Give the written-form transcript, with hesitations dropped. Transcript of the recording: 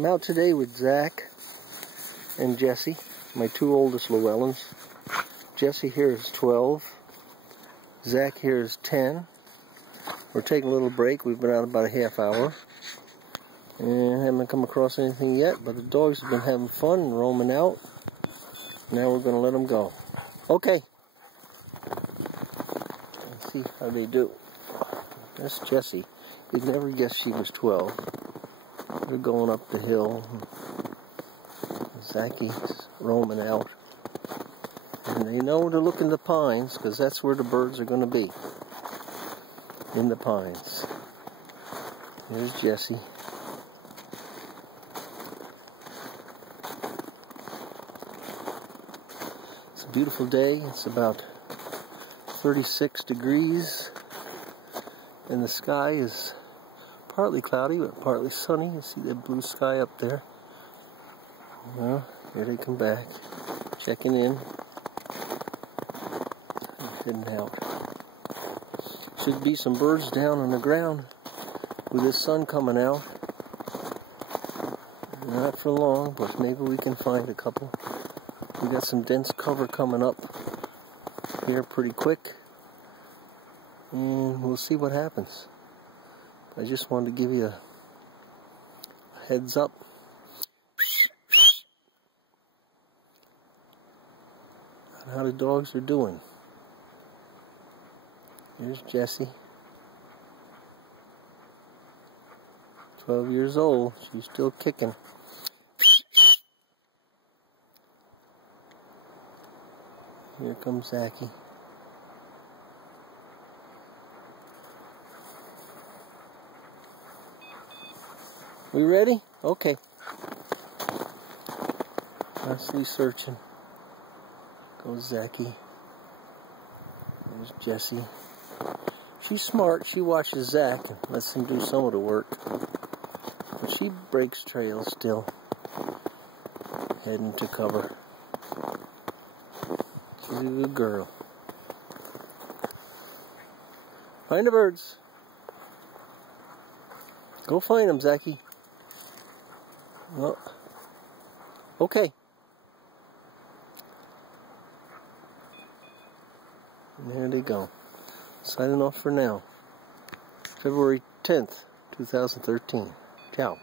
I'm out today with Zach and Jesse, my two oldest Llewellyns. Jesse here is 12. Zach here is 10. We're taking a little break. We've been out about a half hour. And haven't come across anything yet, but the dogs have been having fun and roaming out. Now we're going to let them go. Okay. Let's see how they do. That's Jessie. You'd never guess she was 12. They're going up the hill. Zacky's roaming out. And they know to look in the pines, because that's where the birds are going to be. In the pines. There's Jessie. It's a beautiful day. It's about 36 degrees. And the sky is partly cloudy, but partly sunny. You see the blue sky up there. Well, here they come back. Checking in. Heading out. Should be some birds down on the ground with the sun coming out. Not for long, but maybe we can find a couple. We got some dense cover coming up here pretty quick. And we'll see what happens. I just wanted to give you a heads up. On how the dogs are doing. Here's Jessie. 12 years old. She's still kicking. Here comes Zachy. We ready? Okay. Constantly searching. Goes Zachy. There's Jessie. She's smart. She watches Zach and lets him do some of the work. But she breaks trails still. Heading to cover. She's a good girl. Find the birds. Go find them, Zachy. Well, okay. And there they go. Signing off for now. February 10th, 2013. Ciao.